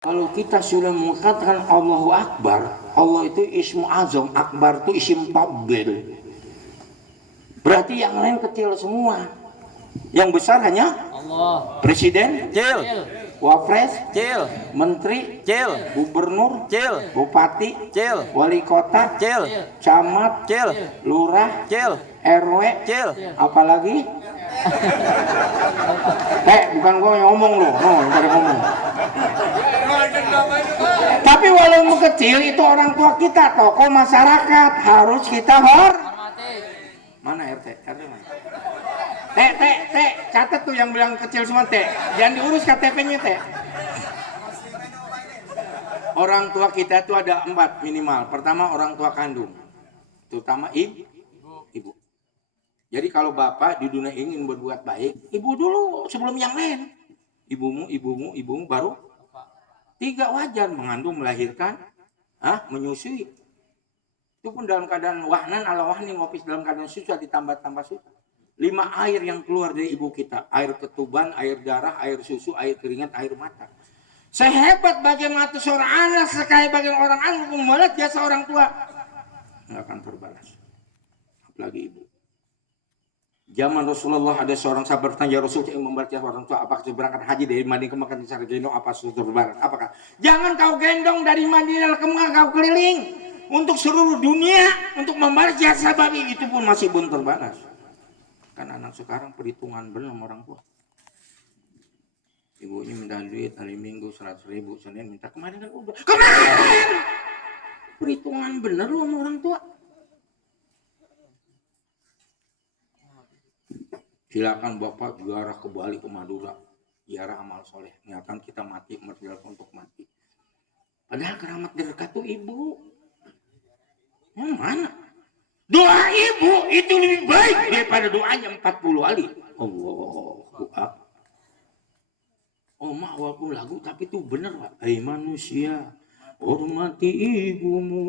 Kalau kita sudah mengatakan Allahu Akbar, Allah itu ismu azam, Akbar itu isim tabbil. Berarti yang lain kecil semua. Yang besar hanya Allah. Presiden, Cil, Wapres, Cil, Menteri, Cil, Gubernur, Cil, Bupati, Cil, Wali Kota, Cil, Camat, Cil, Lurah, Cil, RW, Cil. apalagi? Bukan gua yang ngomong loh, pada ngomong. Tapi walaupun kecil itu orang tua kita, tokoh masyarakat harus kita hormati. Mana RT? RT mana? Catat tuh yang bilang kecil semua jangan diurus KTP-nya Orang tua kita itu ada 4 minimal. Pertama orang tua kandung, terutama ibu. Jadi kalau bapak di dunia ingin berbuat baik, ibu dulu sebelum yang lain. Ibumu baru 3 wajar mengandung, melahirkan, menyusui. Itu pun dalam keadaan wahnan ala wahnin wafis, dalam keadaan susah ditambah susah. 5 air yang keluar dari ibu kita, air ketuban, air darah, air susu, air keringat, air mata. Sehebat bagaimana seorang anak, sekaya bagaimana orang anak membalas jasa orang tua, nggak akan terbalas. Apalagi ibu. Zaman Rasulullah ada seorang sahabat bertanya, Rasul yang membalas jasa orang tua, apakah berangkat haji dari Madinah ke Mekah secara gendong apa sudah terbalas? Apakah? Jangan kau gendong dari Madinah ke Mekah, kau keliling untuk seluruh dunia untuk membalas jasa babi, itu pun masih belum terbalas. Kan anak sekarang perhitungan benar orang tua. Ibunya minta duit hari Minggu 100.000, Senin minta, kemarin kan udah. Kemarin! Perhitungan benar loh sama orang tua. Silakan Bapak ziarah ke Bali, ke Madura. Ziarah amal soleh. Niatan kita mati, merjal untuk mati. Padahal keramat dekat tuh ibu. Yang mana? Doa ibu itu lebih baik daripada doanya 40 kali. Allahu Akbar. Mak walaupun lagu tapi itu benar Pak. Hai manusia, hormati ibumu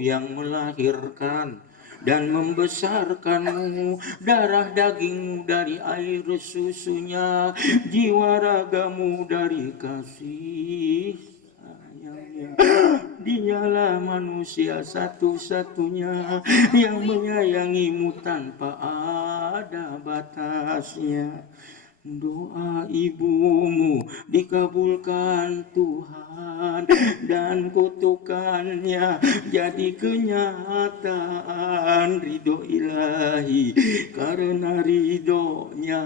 yang melahirkan dan membesarkanmu, darah dagingmu dari air susunya, jiwa ragamu dari kasih sayangnya. Dialah manusia satu-satunya yang menyayangimu tanpa ada batasnya. Doa ibumu dikabulkan Tuhan dan kutukannya jadi kenyataan. Ridho ilahi karena ridhonya,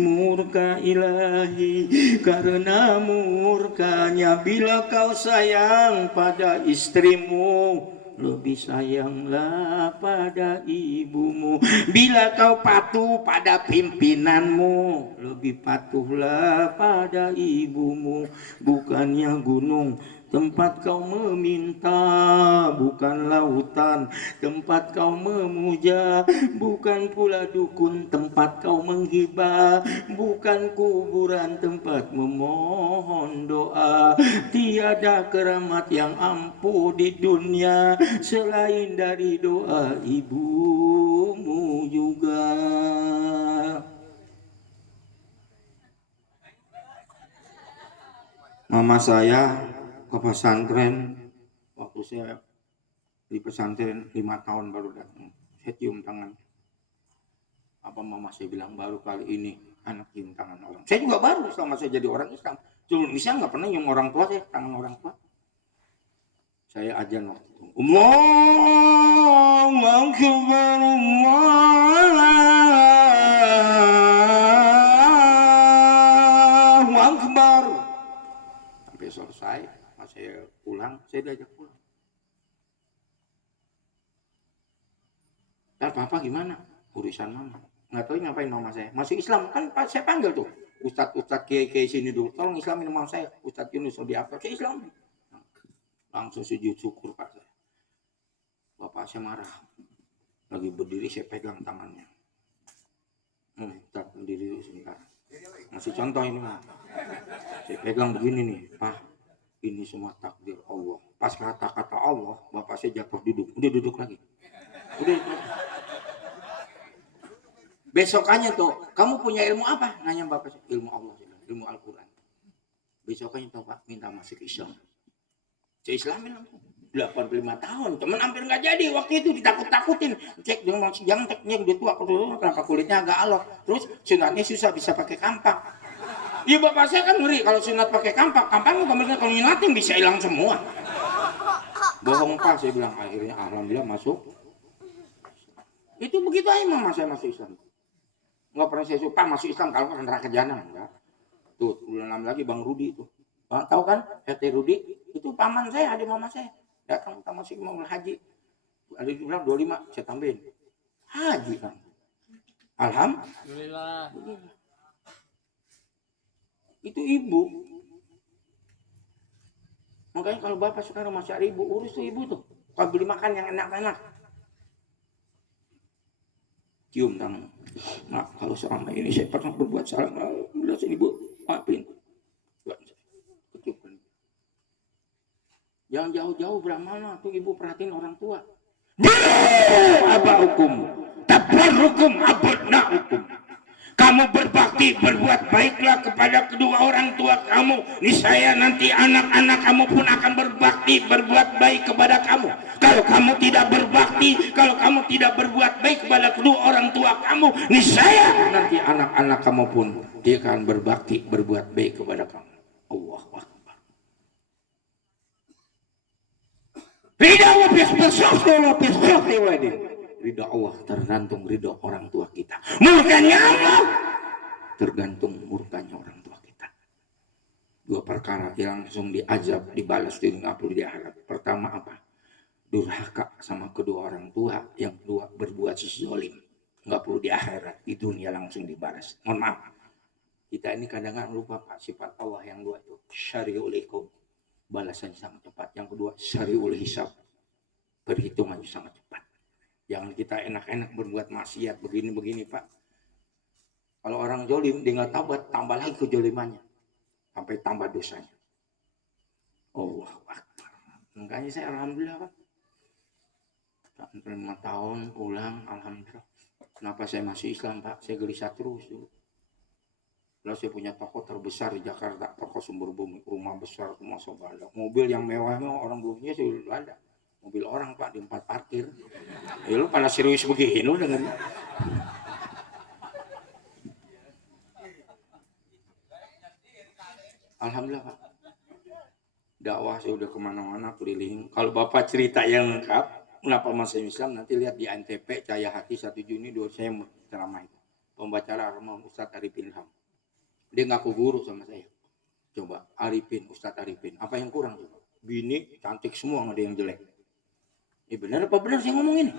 murka ilahi karena murkanya. Bila kau sayang pada istrimu, lebih sayanglah pada ibumu. Bila kau patuh pada pimpinanmu, lebih patuhlah pada ibumu. Bukannya gunung tempat kau meminta, bukan lautan tempat kau memuja, bukan pula dukun tempat kau menghibah, bukan kuburan tempat memohon doa. Tiada keramat yang ampuh di dunia selain dari doa ibumu juga. Mama saya ke pesantren, waktu saya di pesantren 5 tahun baru datang, saya cium tangan. Apa mama saya bilang, baru kali ini anak cium tangan orang. Saya juga baru selama saya jadi orang Islam. Seluruh Indonesia nggak pernah nyium orang tua saya, tangan orang tua. Saya ajan waktu itu. Allahu Akbar, Allahu Akbar. Sampai selesai, pas saya pulang, saya diajak pulang. Dan papa gimana? Urusan mama. Nggak tahu ngapain mama saya. Masih Islam kan saya panggil tuh. Ustadz kiai sini dulu. Tolong Islamin mama saya. Ustadz Yunus di apa? Saya Islam. Langsung sujud syukur pak saya. Bapak saya marah. Lagi berdiri saya pegang tangannya. Tak berdiri dulu sebentar. Masih contoh ini mah. Saya pegang begini nih, Pak. Ini semua takdir Allah. Pas kata-kata Allah, bapak saya jatuh duduk. Udah duduk lagi. Udah. Besokannya tuh, kamu punya ilmu apa? Nanya bapak saya. Ilmu Allah, ilmu Al-Quran. Besoknya tahu Pak minta masuk Islam. Saya Islamin langsung. 85 tahun, cuman hampir nggak jadi waktu itu, ditakut-takutin. Cek jangan ceknya udah tua, kenapa kulitnya agak alot. Terus sunatnya susah, bisa pakai kampak. Iya bapak saya kan ngeri kalau sunat pakai kampak kemudian kalau nyunatin bisa hilang semua. Bohong Pak, saya bilang. Akhirnya alhamdulillah masuk. Itu begitu aja mama saya masuk Islam. Nggak pernah saya suruh Pak masuk Islam kalau kan neraka jahanam, enggak. Tuh bulan 6 lagi Bang Rudi itu. Tahu kan RT Rudi itu paman saya, adik mama saya. Datang sama si mau haji. Ada yang bilang 25, saya tambahin. Haji kan. Alhamdulillah. Itu ibu. Makanya kalau bapak sekarang masih ada ibu, urus tuh ibu tuh. Kalau beli makan yang enak-enak. Cium tangan. Nah, kalau selama ini saya pernah berbuat salah, udah ibu maafin. Jangan jauh-jauh beramal tuh ibu perhatiin orang tua. Apa hukum? Tapar hukum, abadna hukum. Kamu berbakti, berbuat baiklah kepada kedua orang tua kamu. Niscaya nanti anak-anak kamu pun akan berbakti, berbuat baik kepada kamu. Kalau kamu tidak berbakti, kalau kamu tidak berbuat baik kepada kedua orang tua kamu, niscaya nanti anak-anak kamu pun dia akan berbakti, berbuat baik kepada kamu. Allahu Akbar. Ridha Allah tergantung ridha orang tua kita. Murkanya Allah tergantung murkanya orang tua kita. Dua perkara yang langsung diazab, dibalas di akhirat. Pertama apa? Durhaka sama kedua orang tua. Yang kedua berbuat zalim. Nggak perlu di akhirat, di dunia langsung dibalas. Mohon maaf. Kita ini kadang-kadang lupa Pak, sifat Allah yang dua itu. Syari'ul iqab. Balasannya sangat cepat. Yang kedua syari'ul hisab, perhitungannya sangat cepat. Jangan kita enak-enak berbuat maksiat begini-begini Pak. Kalau orang jolim dia nggak taubat, tambah lagi kejolimannya sampai tambah dosanya. Allahu Akbar. Makanya saya alhamdulillah Pak. 5 tahun pulang alhamdulillah. Kenapa saya masih Islam Pak? Saya gelisah terus dulu. Lalu saya punya toko terbesar di Jakarta, toko Sumber Bumi, rumah besar, rumah sobada, mobil yang mewah-mewah orang belum punya sudah ada, mobil orang Pak di 4 parkir. Ya lu pada serius begini lu dengan. Alhamdulillah Pak. Dakwah saya udah kemana-mana keliling. Kalau Bapak cerita yang lengkap, kenapa masuk Islam nanti lihat di NTP Cahaya Hati 1 Juni 2 saya ceramah itu. Pembacara Armah Ustadz Arifin Ilham. Dia ngaku guru sama saya. Coba Arifin, Ustadz Arifin, apa yang kurang coba? Bini cantik semua, nggak ada yang jelek. Benar apa benar saya ngomong ini?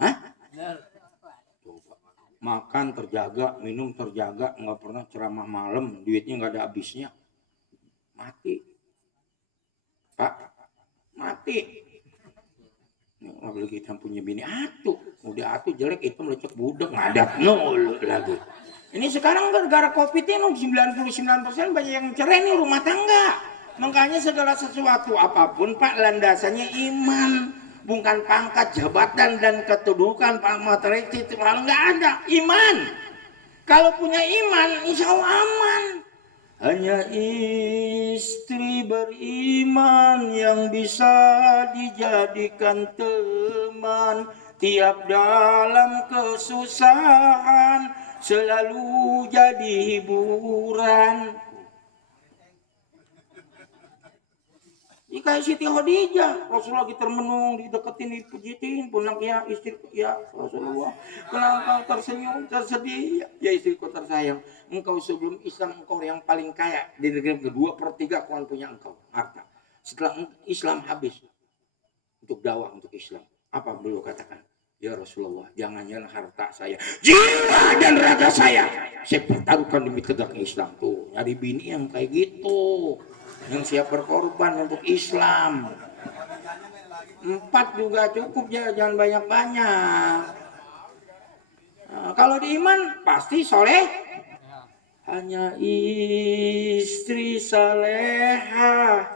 Hah? Benar. Coba. Makan terjaga, minum terjaga, nggak pernah ceramah malam, duitnya nggak ada habisnya. Mati. Pak, mati. Kalau kita punya bini atuh, udah atuh jelek itu melecek budek, ngadat nol lagi. Ini sekarang gara-gara COVID ini 99% banyak yang cerai nih rumah tangga. Makanya segala sesuatu apapun Pak landasannya iman, bukan pangkat, jabatan dan kedudukan, Pak materi itu nggak ada, iman. Kalau punya iman, insya Allah aman. Hanya istri beriman yang bisa dijadikan teman tiap dalam kesusahan, selalu jadi hiburan. Jika Siti Khadijah, Rasulullah lagi termenung, dideketin, dipujitin, pulang ya istri, ya Rasulullah, kenapa tersenyum, tersedih? Ya istriku tersayang, engkau sebelum Islam engkau yang paling kaya di negeri kedua per 3 kawan punya engkau harta. Setelah Islam habis untuk dakwah untuk Islam, apa beliau katakan? Ya Rasulullah, jangan harta saya, jiwa dan raga saya pertaruhkan demi tegaknya Islam. Tuh, nyari bini yang kayak gitu, yang siap berkorban untuk Islam. 4 juga cukup ya, jangan banyak-banyak. Nah, kalau di iman pasti soleh. Hanya istri salehah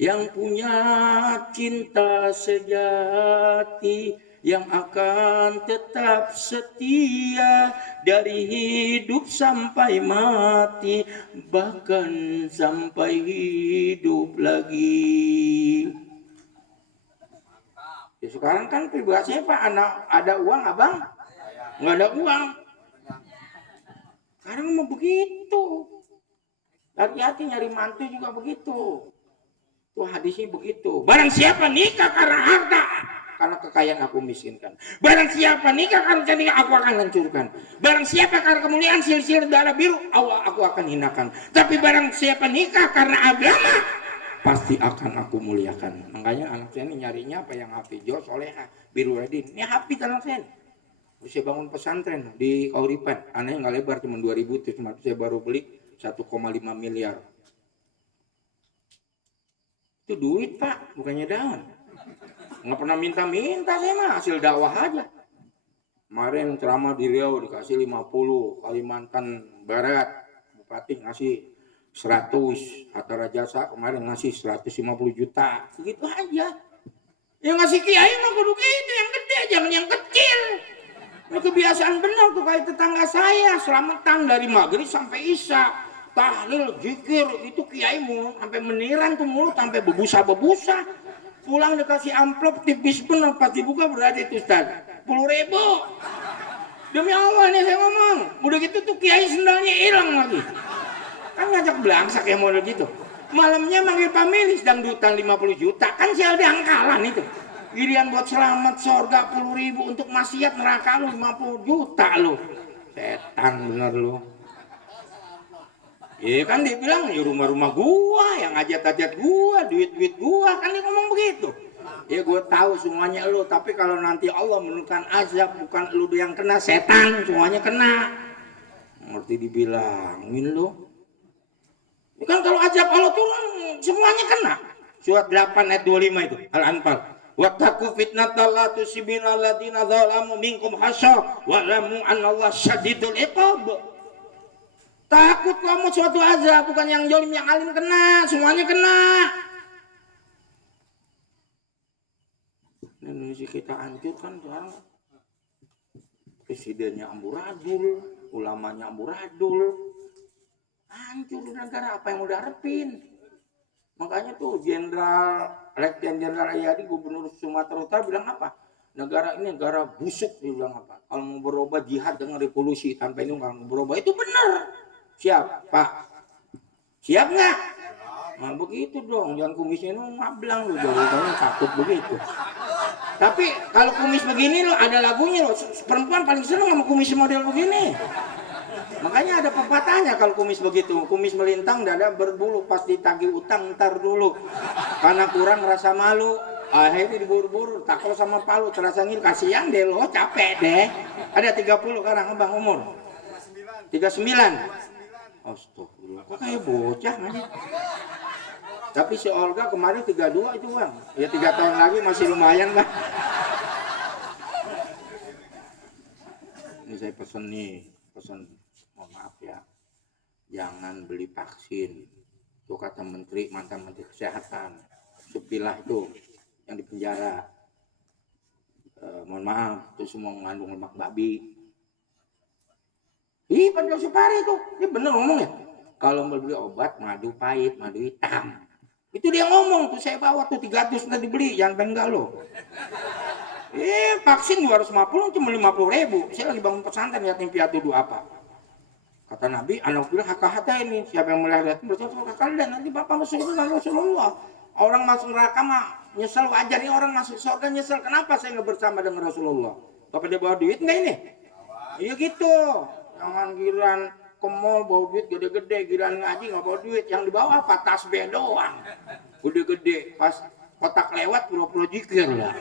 yang punya cinta sejati, yang akan tetap setia dari hidup sampai mati, bahkan sampai hidup lagi. Ya, sekarang kan pribadinya Pak, anak ada uang abang, nggak ada uang. Sekarang mau begitu. Hati-hati nyari mantu juga begitu. Tuh hadisnya begitu. Barang siapa nikah karena harta, karena kekayaan aku miskinkan. Barang siapa nikah karena cantik, aku akan hancurkan. Barang siapa karena kemuliaan silsilah darah biru, Allah aku akan hinakan. Tapi barang siapa nikah karena agama, pasti akan aku muliakan. Makanya anak saya ini nyarinya apa yang hafizah, soleha, biru radin. Ini hafid anak saya. Saya bangun pesantren di Kauripan. Anehnya nggak lebar, cuma 2000 tuh, cuma saya baru beli 1,5 miliar. Itu duit Pak, bukannya daun. Nggak pernah minta-minta saya mah, hasil dakwah aja. Kemarin ceramah di Riau dikasih 50, Kalimantan Barat Bupati ngasih 100, Hatta Rajasa kemarin ngasih 150 juta, begitu aja. Yang ngasih kiai mah kudu gitu, yang gede, jangan yang kecil. Ini kebiasaan benar tuh kayak tetangga saya, selamatan dari maghrib sampai isya, tahlil, zikir, itu kiai mulu sampai meniran tuh mulut sampai bebusa-bebusa. Pulang dikasih amplop tipis bener, pas dibuka berada itu Ustaz, 10.000. Demi Allah nih saya ngomong, udah gitu tuh kiai sendalnya hilang lagi. Kan ngajak belangsak ya model gitu. Malamnya manggil pamilis dangdutan 50 juta, kan sial diangkalan itu. Giliran buat selamat sorga 10.000, untuk maksiat neraka lu 50 juta lu. Setan bener lu. Iya kan dia bilang, ya rumah-rumah gua, yang ajat-ajat gua, duit-duit gua, kan dia ngomong begitu. Ya gua tahu semuanya lu, tapi kalau nanti Allah menurunkan azab, bukan lu yang kena, setan semuanya kena. Ngerti dibilangin lu. Ini kan kalau azab Allah turun, semuanya kena. Surat 8 ayat 25 itu, Al-Anfal. Wattaqu fitnatal la tusibanna alladziina zalamu minkum khassa wa'lamu annallaha syadidul iqab. Takut kamu suatu azab, bukan yang zalim yang alim kena, semuanya kena. Indonesia kita hancur kan sekarang. Presidennya amburadul, ulamanya amburadul. Hancur negara, apa yang mau diharapin? Makanya tuh Letjen Jenderal Ayadi, Gubernur Sumatera Utara bilang apa? Negara ini negara busuk, dia bilang apa? Kalau mau berubah jihad dengan revolusi, tanpa ini nggak mau berubah. Itu benar. Siap Pak? Siap nggak? Nah begitu dong, jangan kumisnya itu ngablang lu, jangan takut begitu. Tapi kalau kumis begini lo ada lagunya lo, perempuan paling seneng sama kumis model begini. Makanya ada pepatahnya kalau kumis begitu, kumis melintang dada berbulu, pas ditagih utang ntar dulu. Karena kurang rasa malu, akhirnya diburu-buru, takut sama palu, terasa ngil, kasihan deh lo, capek deh. Ada 30 sekarang abang umur. 39. Astagfirullah, kok kayak bocah aja. Tapi si Olga kemarin 32 itu bang, ya 3 tahun lagi masih lumayan lah. Ini saya pesen mohon maaf ya, jangan beli vaksin. Itu kata menteri, mantan menteri kesehatan, Supilah itu yang di penjara. Mohon maaf, itu semua mengandung lemak babi. Ih, Pak Supari itu, dia bener ngomongnya. Kalau mau beli obat, madu pahit, madu hitam. Itu dia ngomong, tuh saya bawa tuh 300 nanti dibeli, jangan penggak lo. Vaksin 250 cuma 50.000. Saya lagi bangun pesantren, lihat mimpi dulu apa. Kata Nabi, anak bilang haka-hata ini, siapa yang melihat itu berarti kalian nanti Bapak masuk surga Rasulullah. Orang masuk neraka mah nyesel, wajar nih orang masuk surga nyesel. Kenapa saya nggak bersama dengan Rasulullah? Bapak dia bawa duit nggak ini? Iya gitu. Jangan giran ke mall bawa duit gede-gede, giran ngaji nggak bawa duit. Yang dibawa apa? Tasbih doang. Gede-gede. Pas kotak lewat pura-pura zikir lah.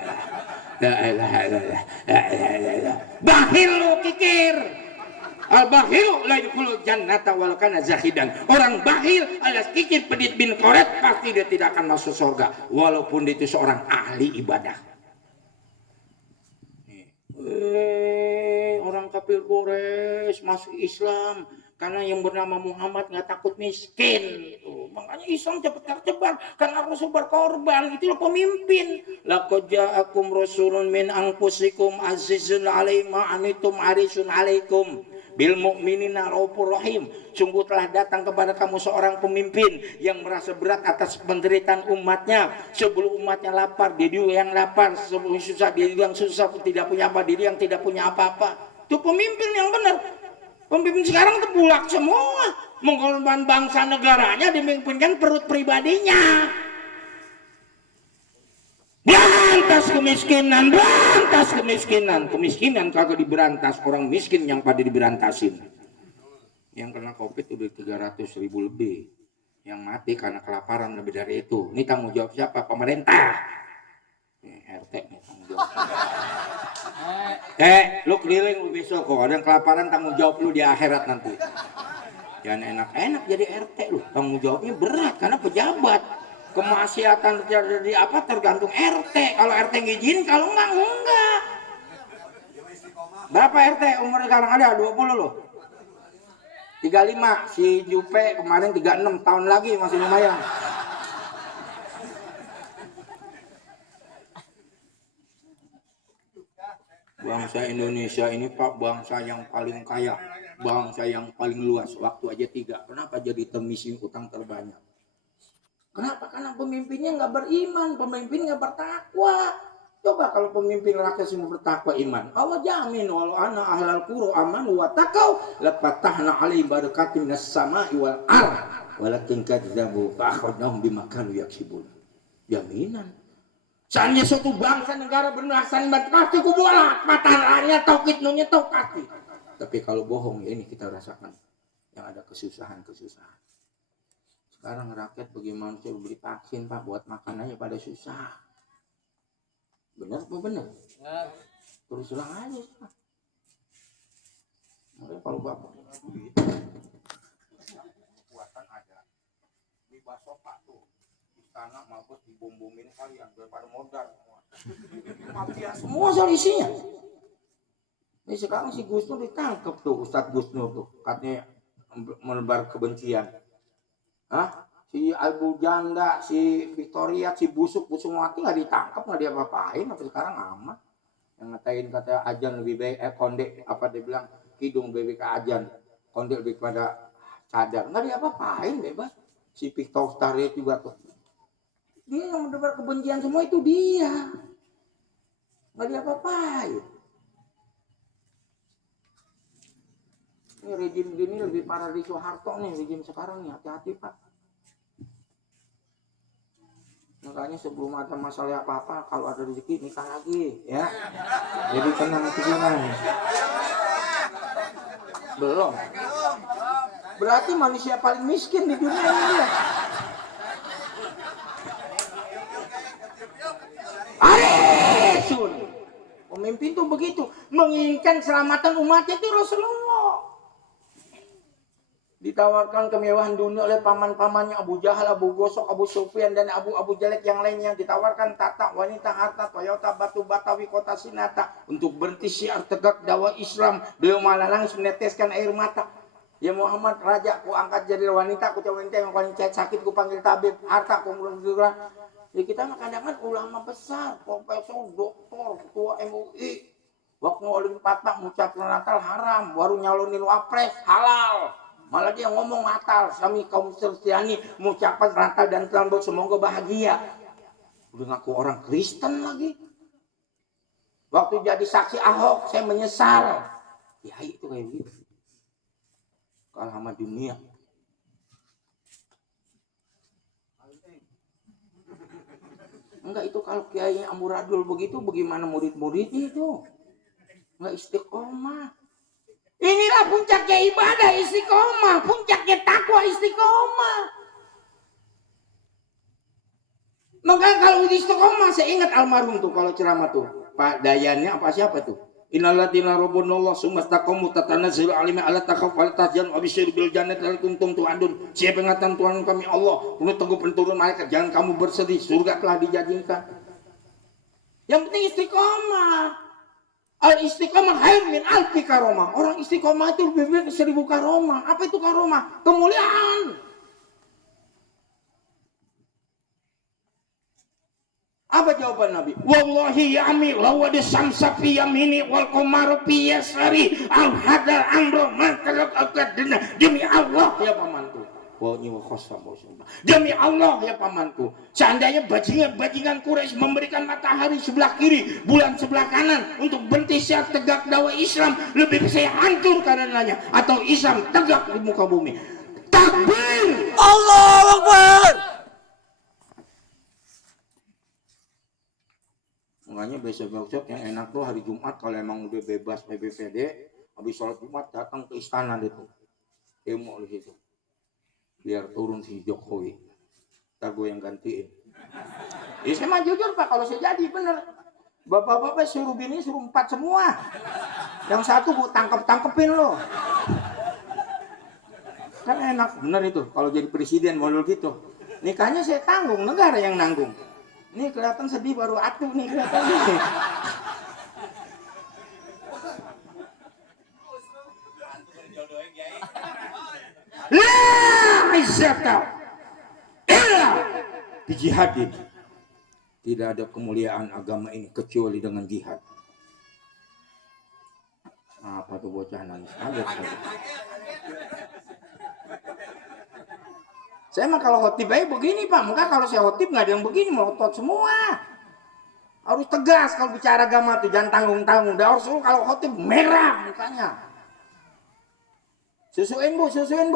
Bakhil lu kikir. Al-bakhil la yadkhulul jannata wal kana zahidan. Orang bakhil alias kikir, pedit bin koret, pasti dia tidak akan masuk surga walaupun dia itu seorang ahli ibadah. Orang kafir Quraisy masuk Islam karena yang bernama Muhammad nggak takut miskin. Makanya makanya Islam cepat tersebar karena Rasul berkorban. Itulah pemimpin. Laqad ja'akum rasulun min anfusikum azizun 'alaihi ma anittum harisun 'alaikum bil mu'minina raufur rahim. Sungguh telah datang kepada kamu seorang pemimpin yang merasa berat atas penderitaan umatnya. Sebelum umatnya lapar, diri yang lapar. Sebelum susah, diri yang susah, tidak punya apa, diri yang tidak punya apa-apa. Itu pemimpin yang benar. Pemimpin sekarang itu bulak semua, mengorbankan bangsa negaranya demimpinkan perut pribadinya. Berantas kemiskinan, berantas kemiskinan. Kemiskinan kagak diberantas, orang miskin yang pada diberantasin. Yang kena COVID udah 300.000 lebih. Yang mati karena kelaparan lebih dari itu. Ini tanggung jawab siapa? Pemerintah. RT nih tanggung jawab. Lu keliling lu besok kok ada yang kelaparan, tanggung jawab lu di akhirat nanti. Jangan enak-enak jadi RT lu, tanggung jawabnya berat karena pejabat. Kemaksiatan terjadi apa tergantung RT. Kalau RT ngizinin, kalau enggak. Berapa RT umur sekarang ada? 20 loh. 35, si Jupe kemarin 36 tahun lagi masih lumayan. Bangsa Indonesia ini Pak, bangsa yang paling kaya, bangsa yang paling luas. Waktu aja 3. Kenapa jadi termiskin, utang terbanyak? Kenapa? Karena pemimpinnya nggak beriman, pemimpin nggak bertakwa. Coba kalau pemimpin rakyat semua bertakwa iman, Allah jamin walau ana ahlal qura amanu wa taqau lafatahna alaihim barakatin minas sama'i wal ardh walakin kadzabu fa akhadnahum bima kanu yaksibun. Jaminan. Seandainya suatu bangsa negara berlasan pasti kubolak matanya tauhid nunya tau pasti. Tapi kalau bohong ya ini kita rasakan yang ada kesusahan-kesusahan. Sekarang rakyat bagaimana sih beli vaksin Pak buat makanannya pada susah. Benar apa benar? Terus ulang aja. Makanya kalau Bapak kekuatan ada. Di bakso Pak tuh. Istana mabut dibom-bomin kalian daripada modal semua. Mafia semua soal isinya. Ini sekarang si Gus Nur ditangkap tuh, Ustadz Gus Nur tuh, katanya menebar kebencian. Hah? Si Abu Janda, si Victoria, si Busuk mati nggak ditangkap, nggak diapa-apain, tapi sekarang aman. Yang ngatain kata ajan lebih baik, konde apa dia bilang hidung lebih ke ajan, konde lebih pada cadar, nggak diapa-apain bebas. Si Victor Starry juga tuh, dia yang mendebar kebencian semua itu dia, nggak diapa-apain. Ini rejim gini lebih parah di Soeharto nih, rejim sekarang nih, hati-hati Pak. Makanya sebelum ada masalah apa-apa, kalau ada rezeki nikah lagi, ya. Jadi tenang pikiran. Belum. Berarti manusia paling miskin di dunia ini. Arisun. Pemimpin tuh begitu, menginginkan keselamatan umatnya itu Rasulullah. Ditawarkan kemewahan dunia oleh paman-pamannya Abu Jahal, Abu Gosok, Abu Sufyan dan Abu Jalek yang lainnya. Ditawarkan tata, wanita, harta, Toyota, batu batawi, kota Sinata untuk berhenti syiar tegak dakwah Islam. Beliau malah langsung meneteskan air mata. Ya Muhammad, raja ku angkat jadi wanita, ku coba wanita yang paling sakit ku panggil tabib, harta ku murah. Ya kita kadang-kadang ulama besar, profesor, doktor, ketua MUI. Waktu ngolin patah mengucapkan Natal haram, baru nyalonin wapres halal. Malah dia ngomong Natal, kami kaum Kristiani mengucapkan Natal dan Tahun Baru semoga bahagia. Udah ngaku orang Kristen lagi. Waktu jadi saksi Ahok, saya menyesal. Ya itu kayak gitu. Kalah sama dunia. Enggak, itu kalau kiai amburadul begitu, bagaimana murid-muridnya itu? Enggak istiqomah. Inilah puncaknya ibadah istiqomah, puncaknya takwa istiqomah. Maka kalau istiqomah, saya ingat almarhum tuh kalau ceramah tuh, Pak Dayannya apa siapa tuh? Innalladzina rabbunallah sumastaqamu tatanazzalu alaihim alla takhaf wa la tahzan wa bisyir bil jannati allati kuntum tu'adun. Siapa ingatan Tuhan kami Allah, penuh teguh penturun malaikat, jangan kamu bersedih, surga telah dijanjikan. Yang penting istiqomah. Al-istiqomah khair min alfi karomah. Orang istiqomah itu lebih baik 1000 karomah. Apa itu karomah? Kemuliaan. Apa jawaban Nabi? Wallahi ya'mi lawad samsa fi yamini wal qamaru fi yasari al hadal amro makalak akadna. Demi Allah ya pamanku. Demi Allah ya pamanku, seandainya bajingan Quraisy memberikan matahari sebelah kiri, bulan sebelah kanan untuk bertisya tegak dakwah Islam, lebih saya hancur karenanya, atau Islam tegak di muka bumi. Takbir! Allahu Akbar. Makanya besok-besok yang enak tuh hari Jumat kalau emang udah bebas PBPD, habis sholat Jumat datang ke istana itu, demo di situ, biar turun si Jokowi, ntar gue yang gantiin. Ya saya mah jujur Pak, kalau saya jadi bener, bapak-bapak suruh bini suruh 4 semua, yang satu gue tangkepin lo, kan enak bener itu kalau jadi presiden model gitu. Nikahnya saya tanggung, negara yang nanggung. Ini kelihatan sedih baru atuh nih kelihatan nih. La izzata illa bijihadin. Tidak ada kemuliaan agama ini kecuali dengan jihad. Apa tuh bocah nangis? Ada. Saya mah kalau khotib aja begini Pak, maka kalau saya khotib nggak ada yang begini, melotot semua. Harus tegas kalau bicara agama tuh, jangan tanggung-tanggung. Dah harus kalau khotib merah mukanya. Susuin Bu. Susuin.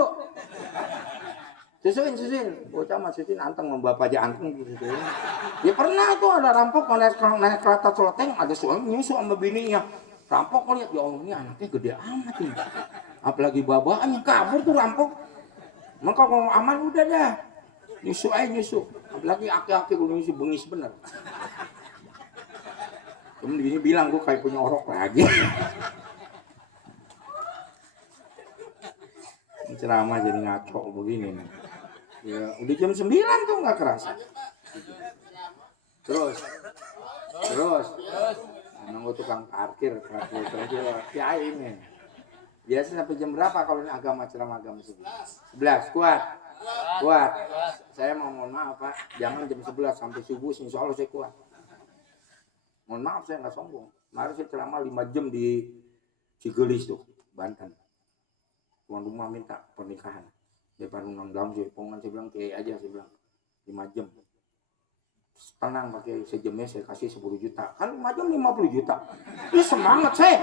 Bocah mah susuin anteng sama bapak aja anteng susuin. Ya pernah tuh ada rampok naik kereta celoteng, ada suami nyusu sama bininya. Rampok lihat, ya Allah ini anaknya gede amat nih. Apalagi babanya kabur tuh rampok. Maka kalau aman udah dah, nyusu aja nyusu. Apalagi aki-aki kalau nyusu bengis bener. Temen gini bilang gue kayak punya orok lagi. Ceramah jadi ngaco begini nih. Ya udah jam 9 tuh nggak kerasa. Terus. Emang gue tukang parkir ya ini. Biasa sampai jam berapa kalau ini agama ceramah agama 11 kuat. Saya mau mohon maaf Pak, jangan jam 11 sampai subuh insya Allah saya kuat. Mohon maaf saya nggak sombong. Kemarin saya ceramah 5 jam di Cigelis tuh, Banten. Tuan rumah minta pernikahan. Dia baru 6 tahun sih, pongan saya bilang kayak aja saya bilang 5 jam. Tenang pakai sejamnya saya kasih 10 juta. Kan 5 jam 50 juta. Ini semangat saya.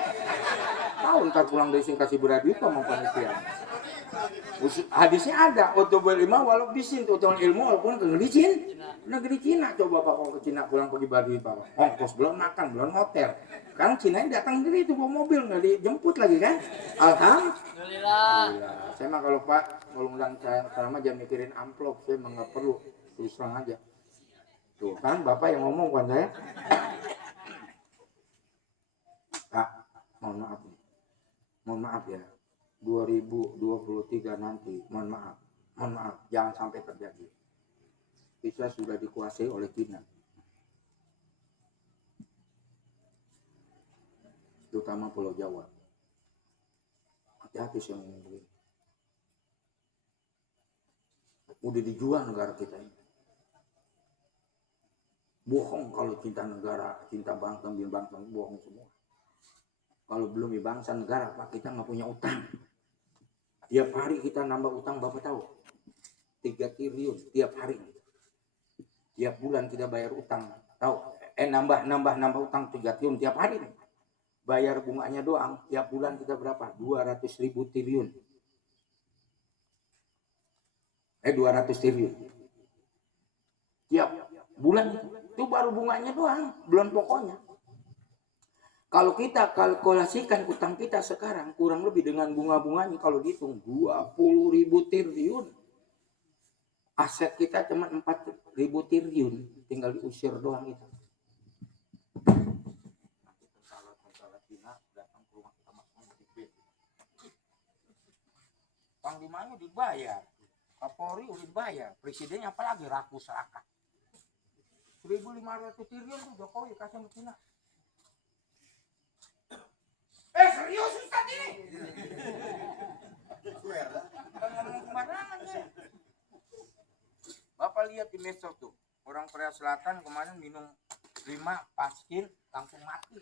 Tahu ntar pulang dari sini kasih beradit sama panitia. Hadisnya ada, utubul ilmu walau bisin, utubul ilmu walaupun ke negeri Cina. Coba Bapak ke Cina pulang pergi beradit Bapak. Ongkos belum makan, belum hotel. Sekarang Cina datang sendiri itu bawa mobil, nggak dijemput lagi kan? Alhamdulillah. Saya mah kalau Pak, kalau undang saya selama jangan mikirin amplop, saya mah nggak perlu, terus terang aja. Tuh kan Bapak yang ngomong bukan saya. Pak, mohon maaf ya. 2023 nanti, mohon maaf, jangan sampai terjadi. Kita sudah dikuasai oleh Cina, terutama Pulau Jawa. Hati-hati yang ini. Udah dijual negara kita ini. Bohong kalau cinta negara, cinta bangsa, bohong semua. Kalau belum di bangsa negara, Pak, kita nggak punya utang. Tiap hari kita nambah utang, Bapak tahu? 3 triliun tiap hari. Tiap bulan kita bayar utang. Tahu? Nambah utang 3 triliun tiap hari. Bayar bunganya doang, tiap bulan kita berapa? 200.000 triliun. 200 triliun. Tiap bulan itu baru bunganya doang, belum pokoknya. Kalau kita kalkulasikan utang kita sekarang kurang lebih dengan bunga-bunganya kalau dihitung 20.000 triliun. Aset kita cuma 4.000 triliun, tinggal diusir doang itu. Panglimanya dibayar, Kapolri udah dibayar, presidennya apalagi rakus rakat. 1.500 triliun tuh Jokowi kasih sama Cina. Serius Ustaz ini? Sembarangan ya. Bapak lihat di medsos tuh, orang Korea Selatan kemarin minum 5 paskin langsung mati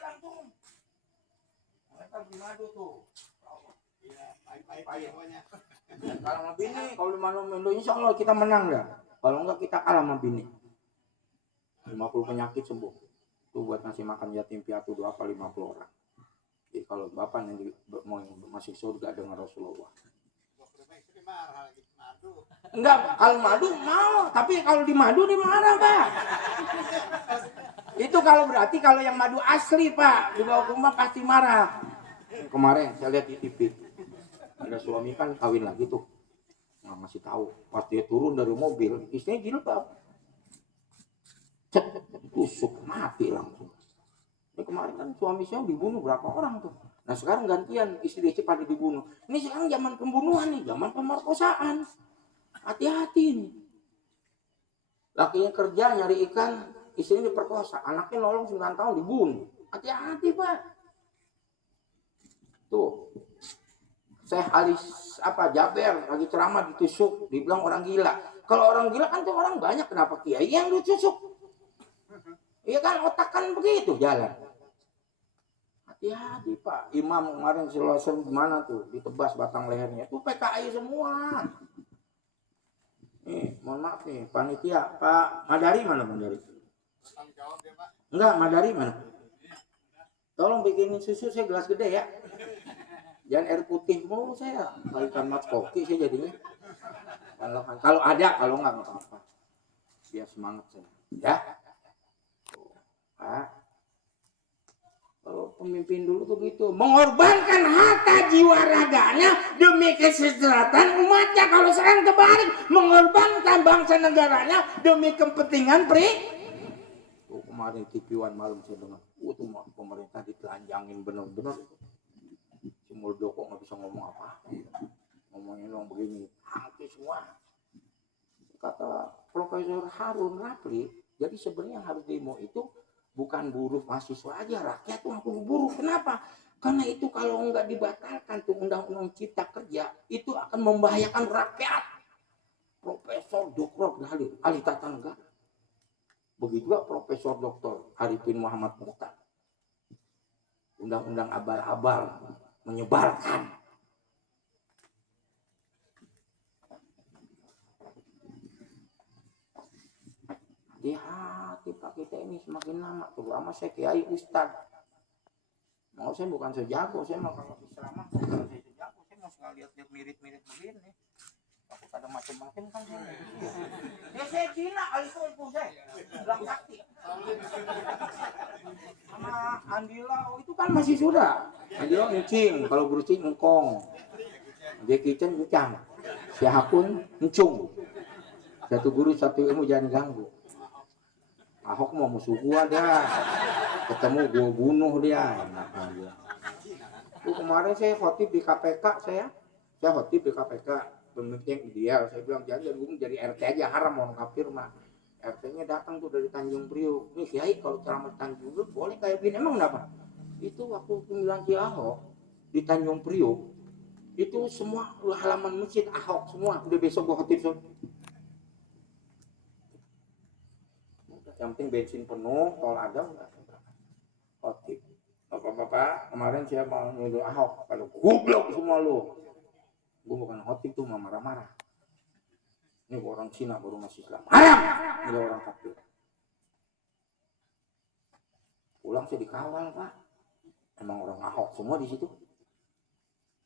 langsung. Mereka di madu tuh. Iya, baik-baik pokoknya. Kalau sama bini, kalau malam Indo insya Allah kita menang dah. Kalau enggak kita kalah sama bini. 50 penyakit sembuh. Itu buat ngasih makan yatim piatu 2 kali 50 orang. Jadi kalau bapak nanti mau masuk surga dengan Rasulullah. Enggak, kalau madu mau, tapi kalau di madu dia marah, Pak. Itu kalau berarti kalau yang madu asli, Pak, dibawa ke rumah pasti marah. Kemarin saya lihat di TV, ada suami kan kawin lagi tuh, nggak ngasih tahu. Pas dia turun dari mobil, istrinya jilbab, tusuk mati langsung. Ini kemarin kan suami saya dibunuh berapa orang tuh. Nah sekarang gantian istri dia pada dibunuh. Ini sekarang zaman pembunuhan nih, zaman pemerkosaan. Hati-hati nih. Lakinya kerja nyari ikan, istrinya diperkosa, anaknya nolong 9 tahun dibunuh. Hati-hati Pak. Tuh. Syekh Ali Jaber lagi ceramah ditusuk, dibilang orang gila. Kalau orang gila kan tuh orang banyak, kenapa kiai yang ditusuk? Iya kan otak kan begitu jalan. Hati-hati Pak. Imam kemarin selesai mana tuh ditebas batang lehernya. Itu PKI semua. Nih, mohon maaf nih, panitia Pak Madari mana Madari? Enggak, Madari mana? Tolong bikinin susu saya gelas gede ya. Jangan air putih mulu saya. Balikan mat kopi saya jadinya. Kalau ada, kalau enggak apa-apa. Biar semangat saya. Ya. Pak. Kalau pemimpin dulu tuh gitu, mengorbankan harta jiwa raganya demi kesejahteraan umatnya. Kalau sekarang kebalik, mengorbankan bangsa negaranya demi kepentingan Tuh kemarin TV One malam saya dengar, tuh pemerintah ditelanjangin bener-bener. Si Muldoko nggak bisa ngomong apa, ngomongnya dong begini, hati semua. Kata Profesor Harun Rapli, jadi sebenarnya harus demo itu bukan buruh mahasiswa aja, rakyat tuh aku buruh. Kenapa? Karena itu kalau nggak dibatalkan tuh undang-undang cipta kerja, itu akan membahayakan rakyat. Profesor Dr. ahli tata negara. Begitu juga Profesor Dr. Arifin Muhammad Mukhtar. Undang-undang abal-abal menyebarkan. Hati-hati Pak, kita ini semakin lama terutama saya kiai ustad. Mau saya bukan sejago, saya mau kalau ceramah bukan saya sejago, saya mau sekali lihat mirip-mirip begini. Aku ada macam-macam kan saya. Ya saya Cina kali itu saya. Bilang sakti. Sama Andilau itu kan masih sudah. Andilau ngecing, kalau berucing ngkong. Jackie Chan ngecang. Si Hakun ngcung. Satu guru satu ilmu jangan ganggu. Ahok mau musuh gua dah, ketemu gua bunuh dia. Enak aja. Tuh kemarin saya khotib di KPK saya khotib di KPK pemimpin ideal. Saya bilang jangan jadi RT aja haram mau kafir mah. RT-nya datang tuh dari Tanjung Priok. Nih kiai kalau ceramah Tanjung Priok boleh kayak gini emang kenapa? Itu waktu pemilihan si Ahok di Tanjung Priok itu semua halaman masjid Ahok semua. Udah besok gua khotib yang penting bensin penuh, tol ada enggak? Khotib. Bapak-bapak, kemarin saya mau nyuruh Ahok, kalau goblok semua lu. Gue bukan khotib tuh marah-marah. Ini orang Cina baru masuk Islam. Haram! Ini orang kafir. Pulang saya dikawal, Pak. Emang orang Ahok semua di situ.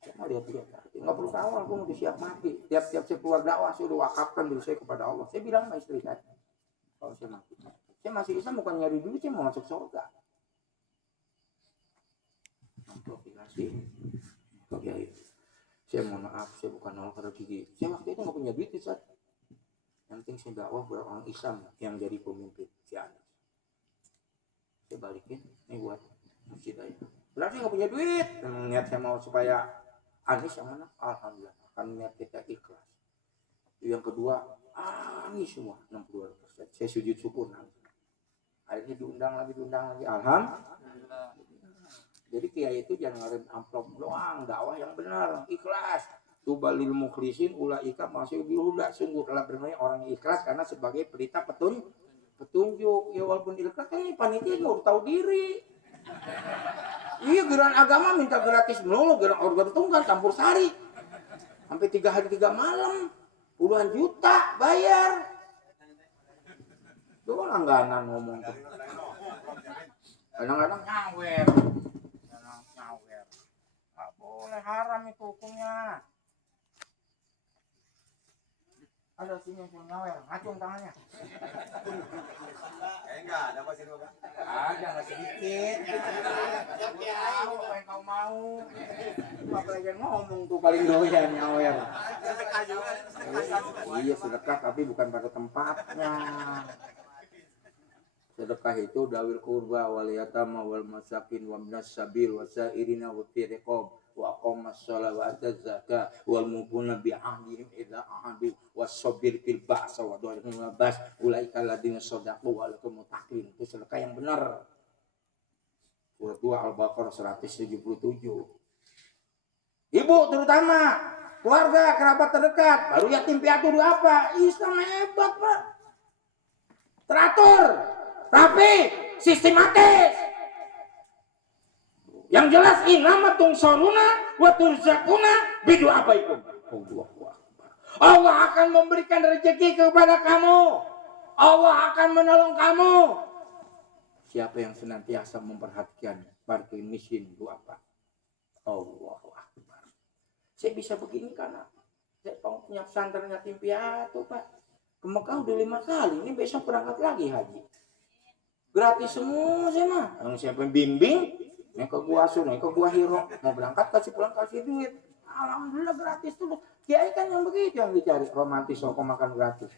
Saya mau lihat-lihat. Enggak perlu kawal, gue udah siap mati. Tiap-tiap saya keluar dakwah, saya udah wakafkan diri saya kepada Allah. Saya bilang sama istri saya, kalau saya mati. Saya masih Islam bukan nyari duit, saya mau masuk surga. Saya mohon maaf, saya bukan nolak rezeki. Saya waktu itu nggak punya duit, Ustaz. Yang penting saya dakwah buat orang Islam yang jadi pemimpin. Si Anies. Saya balikin, ini buat masjid aja. Berarti nggak punya duit. Dan niat saya mau supaya Anies yang mana? Alhamdulillah. Akan niat kita ikhlas. Yang kedua, Anies semua 62%. Saya sujud syukur. Akhirnya diundang lagi. Alhamdulillah. Jadi kiai itu jangan ngerim amplop doang, dakwah yang benar, ikhlas. Tubalil mukhlisin ulaika masih bihuda, sungguh telah bermaya orang yang ikhlas karena sebagai pelita petunjuk. Ya walaupun direkat kan ini panitia juga udah tahu diri. Iya, giliran agama minta gratis melulu, giliran organ tunggal campur sari. Sampai 3 hari 3 malam, puluhan juta bayar. Itu langganan ngomong tuh. Kadang-kadang nyawer. Nggak boleh, haram itu hukumnya. Ada sini yang nyawer, ngacung tangannya. Enggak, ada masih dua. Ada nggak sedikit. Tahu apa yang kau mau. Apalagi yang ngomong tuh paling doyan nyawer. Iya sedekah tapi bukan pada tempatnya. Sedekah itu dawil kurba wal yatama wal masakin wa minas sabil wa sairina wa tiqab wa aqamas shalah wa ataz zakah wal mufuna bi ahdihim idza ahadu was-sabir fil ba'sa wa dharil bas ulaika alladziina shadaqu wa lakum muttaqin. Itu sedekah yang benar. Surat 2 Al-Baqarah 177. Ibu terutama keluarga kerabat terdekat, baru yatim piatu dulu apa? Islam hebat, Pak. Teratur, rapi, sistematis. Yang jelas inamatung soruna wa turzakuna bidu abaikum. Allah akan memberikan rezeki kepada kamu. Allah akan menolong kamu. Siapa yang senantiasa memperhatikan fakir miskin itu apa? Allahu Akbar. Saya bisa begini karena saya punya pesantren yatim piatu, Pak. Ke Mekah udah 5 kali. Ini besok berangkat lagi haji. Gratis semua saya mah. Yang siapa yang bimbing, yang ke gua Sun, yang ke gua Hiro, mau berangkat kasih pulang kasih duit. Alhamdulillah gratis tuh. Kiai kan yang begitu yang dicari, romantis kok makan gratis.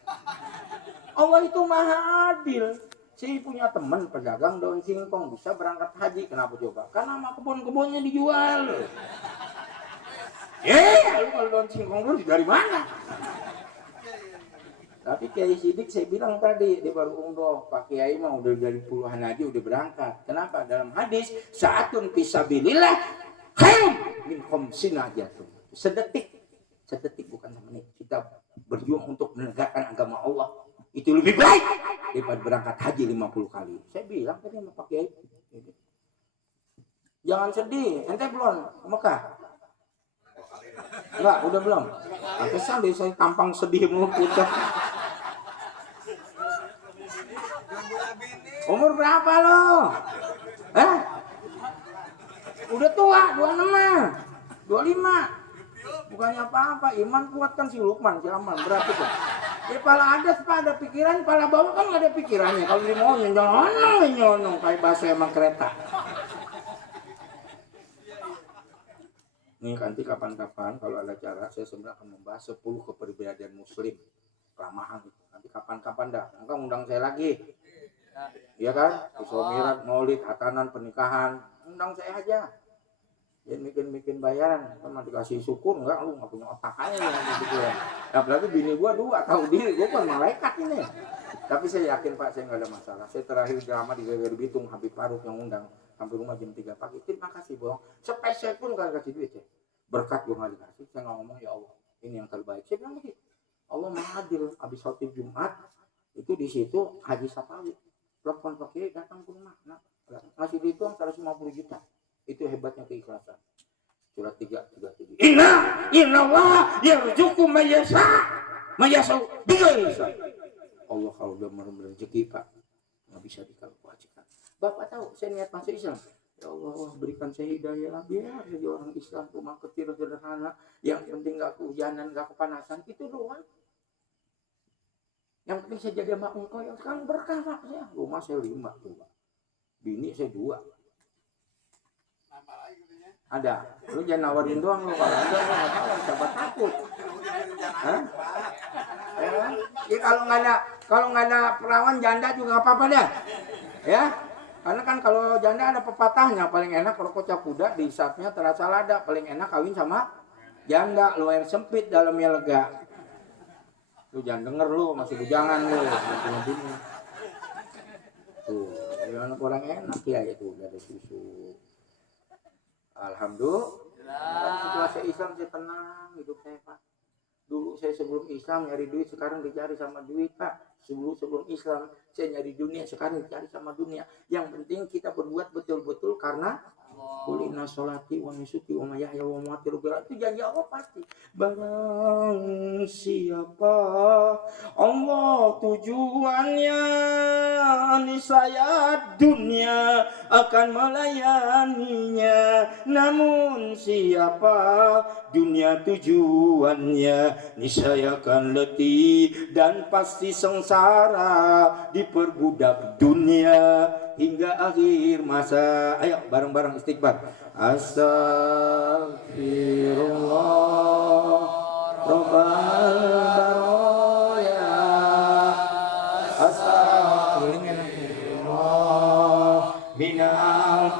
Allah itu maha adil. Saya punya teman pedagang daun singkong bisa berangkat haji. Kenapa coba? Karena sama kebun-kebunnya dijual. Lu kalau daun singkong dulu dari mana? Tapi Kiai Sidik saya bilang tadi dia baru umroh, Pak Kiai mah udah dari puluhan haji udah berangkat. Kenapa? Dalam hadis saatun fisabilillah khairum min khamsina jatuh. Sedetik bukan semenit. Kita berjuang untuk menegakkan agama Allah itu lebih baik daripada berangkat haji 50 kali. Saya bilang tadi sama Pak Kiai. Jangan sedih, ente belum ke Mekah? Enggak, udah belum. Pantesan deh saya tampang sedih mulu pucat. Umur berapa lo? Udah tua, 26, 25. Bukannya apa-apa, iman kuat kan si Lukman, si Aman, berarti kan. Ya pala ada, ada pikiran, pala bawah kan nggak ada pikirannya. Kalau dia mau nyonong, kayak bahasa emang kereta. Nih nanti kapan-kapan kalau ada cara, saya sebenarnya akan membahas 10 kepribadian Muslim, kelamahan gitu. Nanti kapan-kapan dah, engkau undang saya lagi. Iya kan? Isra Mi'raj, Maulid, hatanan, pernikahan, undang saya aja. Jangan bikin bayaran, sama dikasih syukur enggak, lu nggak punya otak aja nih gitu ya. Apalagi bini gua 2 tahu diri, gua kan malaikat ini. Tapi saya yakin Pak, saya nggak ada masalah. Saya terakhir drama di Geger Bitung, Habib Faruk yang undang sampai rumah jam 3 pagi. Terima kasih bohong. Spesial pun nggak kasih duit ya. Berkat gua nggak dikasih, saya nggak ngomong ya Allah, ini yang terbaik. Saya bilang begitu. Allah Maha Adil. Habis khotib Jumat itu di situ Haji Sapawi. Telepon pakai datang ke rumah, nah, ngasih duit doang 150 juta. Itu hebatnya keikhlasan. Surat 3:37. Inna Allah yarzuqu may yasha bighairi hisab. Allah kalau udah memberi rezeki Pak, nggak bisa dikalkulasikan. Bapak tahu saya niat masuk Islam. Ya Allah berikan saya hidayah biar jadi orang Islam, rumah kecil sederhana, yang penting nggak kehujanan, nggak kepanasan, itu doang. Yang penting saya jadi sama engkau yang sekarang berkah Pak. Saya rumah saya 5 tuh Pak. Bini saya 2. Ada. Lu jangan nawarin doang lu, kalau ada lu nggak tahu siapa takut. Hah? Ya, kalau nggak ada perawan janda juga nggak apa-apa deh. Ya. Karena kan kalau janda ada pepatahnya, paling enak kalau kocak kuda di saatnya terasa lada, paling enak kawin sama janda, luar sempit dalamnya lega. Lu jangan denger lu, masih bujangan lu. Tuh, yang orang enak ya itu udah ada susu. Alhamdulillah. Setelah saya Islam saya tenang hidup saya Pak. Dulu saya sebelum Islam nyari duit, sekarang dicari sama duit, Pak. Sebelum Islam saya nyari dunia, sekarang dicari sama dunia. Yang penting kita berbuat betul-betul karena Qul inna sholati wa nusuki wa mahyaya wa mamati itu janji Allah pasti. Barang siapa Allah tujuannya, niscaya dunia akan melayaninya. Namun siapa dunia tujuannya, niscaya akan letih dan pasti sengsara diperbudak dunia hingga akhir masa. Ayo bareng-bareng istighfar. Astagfirullah Rabbal baraya. Astagfirullah minal